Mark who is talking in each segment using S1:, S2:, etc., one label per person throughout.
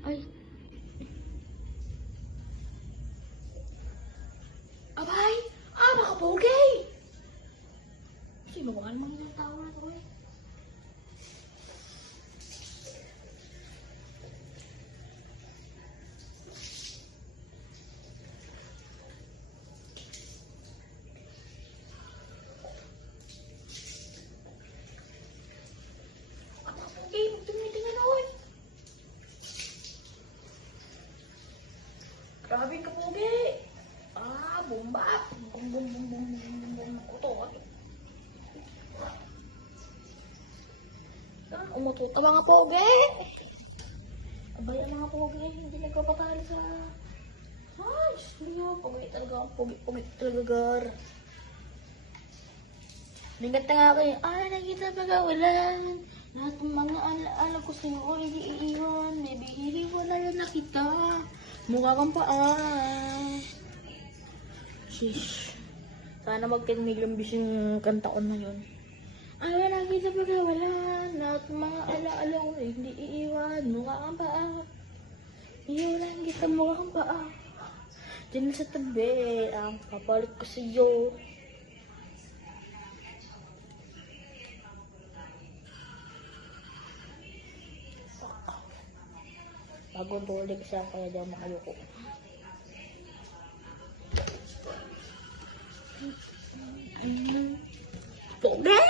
S1: Ay. Abay! Ah, baka pogi! Sino ba naman yung tao na to eh? Ah, baka pogi! Tumitingin ako eh! Grabe ka pogi! Ah, bomba! Bum bum bum bum bum bum bum Ako to, ano? Ah, umututa mga pogi! Abay, ang mga pogi, hindi nagpapatalo sa... Ay, ko, pogi talaga, pogi, pogi talaga, gar. Lingat na nga eh. Ah, nakita ba kawalan? Lahat ng mga alaala ko sa'yo ay iiwan. May bihiri ko na nakita. Mukha kang paa. Shish. Sana mag 10 million views yung kanta ko na yun. Ay, nakita ba kawalan? Lahat ng mga alaala ko ay hindi iiwan. Mukha kang paa. Iiwan kita mukha kang paa. Diyan sa tabi. Ang papalit ko sa'yo. Kasi ako kaya daw makayuko. Pogi!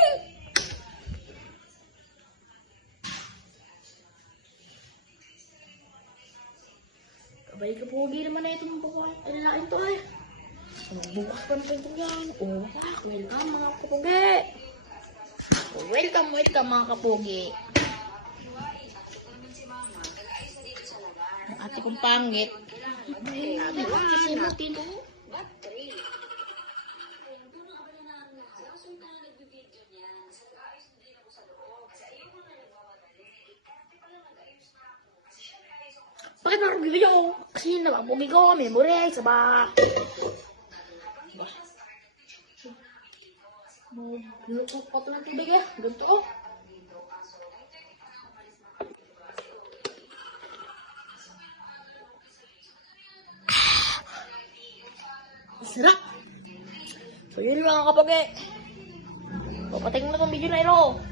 S1: Kabay ka pogi naman na itong bukas. Ay, lalaking to eh. Bukas pa natin ito yan. Oh, welcome mga kapogi. Welcome, welcome mga kapogi. Ang ate kong pangit. Ay, ate ko kasi natin ko. Bakit nagbibigyan ko? Kasi nababugi ko, memory, sa ba? Lukot pa ito ng tubig eh. Ganito oh. Sarap! So yun mga kapag eh. Papating na itong video na ito.